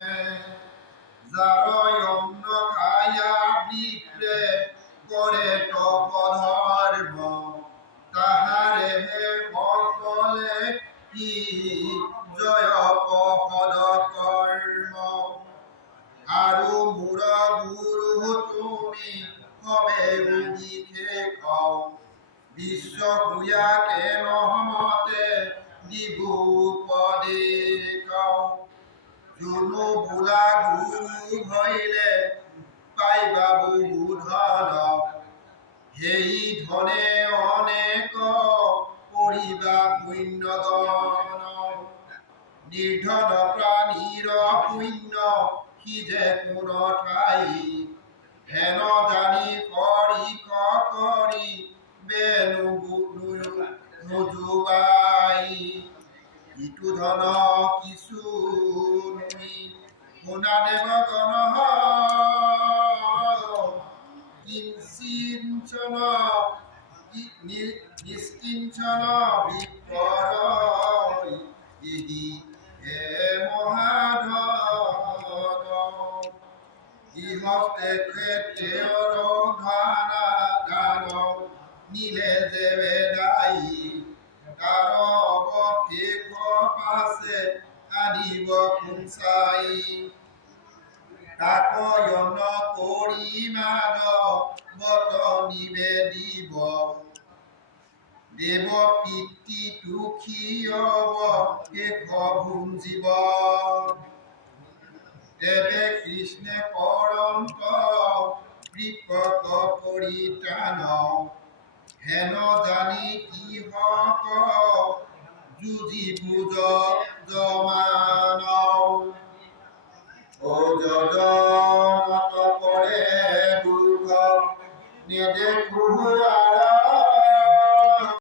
যাৰই অন্ন খাইয়া বিপ্ৰে কৰে তপধৰ্ম তাহাৰে সকলে কি জয় পদ কৰ্ম আৰু মূৰ গুৰু তুমি হবে বিখে খাও বিশ্ব ভূয়াকে নহমতে দিবু পদে খাও জুনু বোলা গুরু হইলে পাইবা বহু ধন সেই ধনে অনেক করিবা পুণ্যদন নির্ধন প্রাণীর পুণ্য কি যে কোন ঠাই হেন জানি করি করি বেনু নুজুবাই ইটু ধন কিছু নুই শুনা দেব গণ কিঞ্চিঞ্চন নিষ্কিঞ্চন বিপর ইহি হে মহাধন ইহতে ক্ষেত্রেয়র দান নিলে দেবে দায়ী তার অবশেষ পাছে আনিব কুঞ্চাই কাকয়ন পৰিমাণ বত নিবেদিব দেৱ পিতৃ দুখীয়ব শেষ ভুঞ্জিব দেৱে কৃষ্ণে কৰন্ত বিপদ পৰিত্ৰাণ হেন জানি কিহক যুঁজি বুজ জমান ও যজনত কৰে দুখ নেদেখো আৰা